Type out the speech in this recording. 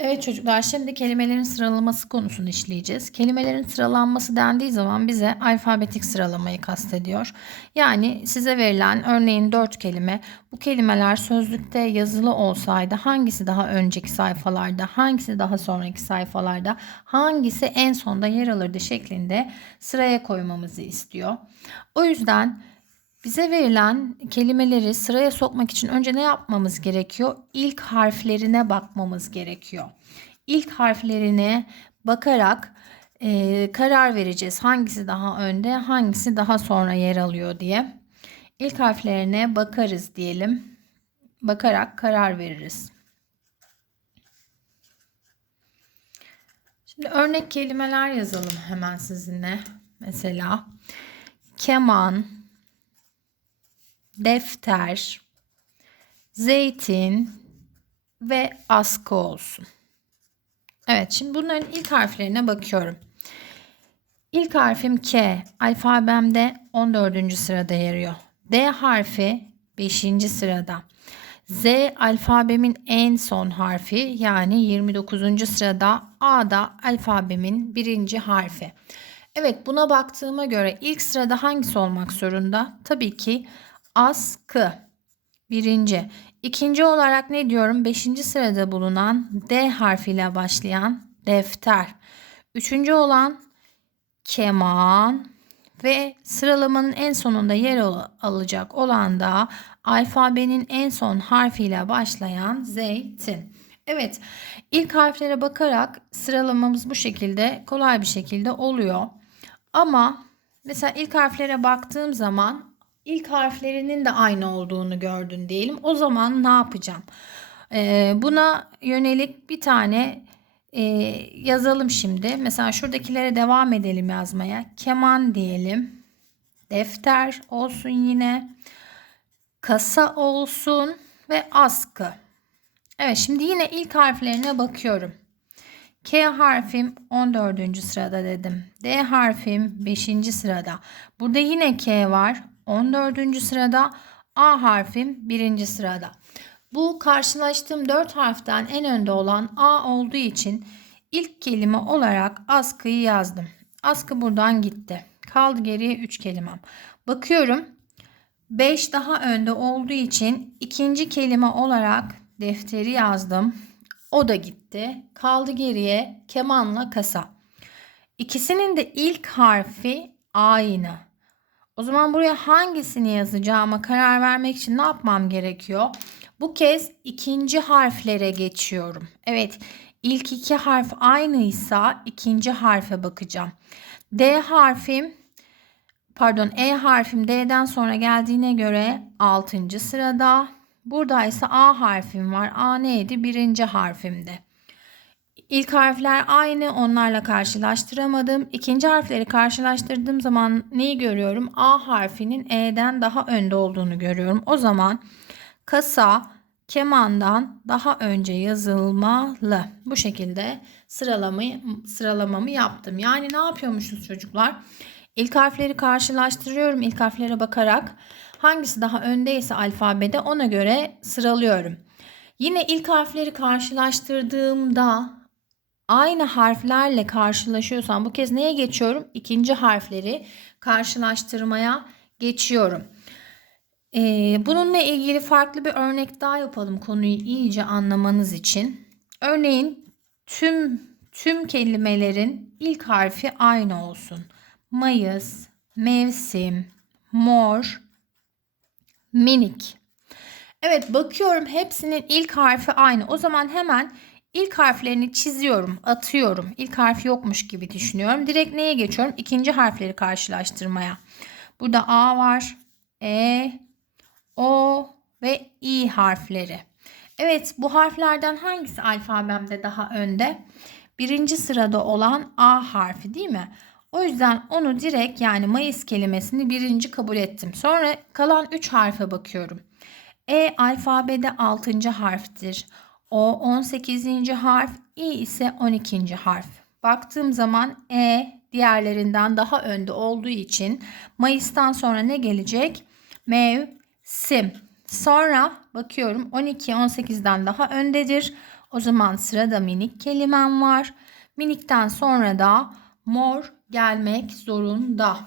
Evet çocuklar şimdi kelimelerin sıralaması konusunu işleyeceğiz. Kelimelerin sıralanması dendiği zaman bize alfabetik sıralamayı kastediyor. Yani size verilen örneğin 4 kelime bu kelimeler sözlükte yazılı olsaydı hangisi daha önceki sayfalarda, hangisi daha sonraki sayfalarda, hangisi en sonda yer alırdı şeklinde sıraya koymamızı istiyor. O yüzden bize verilen kelimeleri sıraya sokmak için önce ne yapmamız gerekiyor? İlk harflerine bakmamız gerekiyor. İlk harflerine bakarak e, karar vereceğiz. Hangisi daha önde, hangisi daha sonra yer alıyor diye. İlk harflerine bakarız diyelim. Bakarak karar veririz. Şimdi örnek kelimeler yazalım hemen sizinle. Mesela keman, defter, zeytin ve askı olsun. Evet şimdi bunların ilk harflerine bakıyorum. İlk harfim K. Alfabemde 14. sırada yer alıyor. D harfi 5. sırada. Z alfabemin en son harfi yani 29. sırada. A da alfabemin birinci harfi. Evet buna baktığıma göre ilk sırada hangisi olmak zorunda? Tabii ki askı. Birinci. İkinci olarak ne diyorum? Beşinci sırada bulunan D harfiyle başlayan defter. Üçüncü olan keman ve sıralamanın en sonunda yer alacak olan da alfabenin en son harfiyle başlayan zeytin. Evet, ilk harflere bakarak sıralamamız bu şekilde kolay bir şekilde oluyor. Ama mesela ilk harflere baktığım zaman ilk harflerinin de aynı olduğunu gördün diyelim. O zaman ne yapacağım? Ee, buna yönelik bir tane e, yazalım şimdi. Mesela şuradakilere devam edelim yazmaya. Keman diyelim. Defter olsun yine. Kasa olsun ve askı. Evet şimdi yine ilk harflerine bakıyorum. K harfim 14. sırada dedim. D harfim 5. sırada. Burada yine K var. 14. sırada A harfim 1. sırada. Bu karşılaştığım 4 harften en önde olan A olduğu için ilk kelime olarak askıyı yazdım. Askı buradan gitti. Kaldı geriye 3 kelimem. Bakıyorum 5 daha önde olduğu için ikinci kelime olarak defteri yazdım. O da gitti. Kaldı geriye kemanla kasa. İkisinin de ilk harfi aynı. O zaman buraya hangisini yazacağıma karar vermek için ne yapmam gerekiyor? Bu kez ikinci harflere geçiyorum. Evet ilk iki harf aynıysa ikinci harfe bakacağım. D harfim pardon E harfim D'den sonra geldiğine göre 6. sırada. Burada ise A harfim var. A neydi? Birinci harfimde. İlk harfler aynı onlarla karşılaştıramadım. İkinci harfleri karşılaştırdığım zaman neyi görüyorum? A harfinin E'den daha önde olduğunu görüyorum. O zaman kasa kemandan daha önce yazılmalı. Bu şekilde sıralamayı sıralamamı yaptım. Yani ne yapıyormuşuz çocuklar? İlk harfleri karşılaştırıyorum. İlk harflere bakarak hangisi daha öndeyse alfabede ona göre sıralıyorum. Yine ilk harfleri karşılaştırdığımda aynı harflerle karşılaşıyorsam bu kez neye geçiyorum? İkinci harfleri karşılaştırmaya geçiyorum. Ee, bununla ilgili farklı bir örnek daha yapalım konuyu iyice anlamanız için. Örneğin tüm tüm kelimelerin ilk harfi aynı olsun. Mayıs, mevsim, mor, minik. Evet bakıyorum hepsinin ilk harfi aynı. O zaman hemen İlk harflerini çiziyorum, atıyorum. İlk harf yokmuş gibi düşünüyorum. Direkt neye geçiyorum? İkinci harfleri karşılaştırmaya. Burada A var, E, O ve İ harfleri. Evet bu harflerden hangisi alfabemde daha önde? Birinci sırada olan A harfi değil mi? O yüzden onu direkt yani Mayıs kelimesini birinci kabul ettim. Sonra kalan 3 harfe bakıyorum. E alfabede 6. harftir. O 18. harf, İ ise 12. harf. Baktığım zaman E diğerlerinden daha önde olduğu için Mayıs'tan sonra ne gelecek? Mevsim. Sonra bakıyorum 12 18'den daha öndedir. O zaman sırada minik kelimem var. Minikten sonra da mor gelmek zorunda.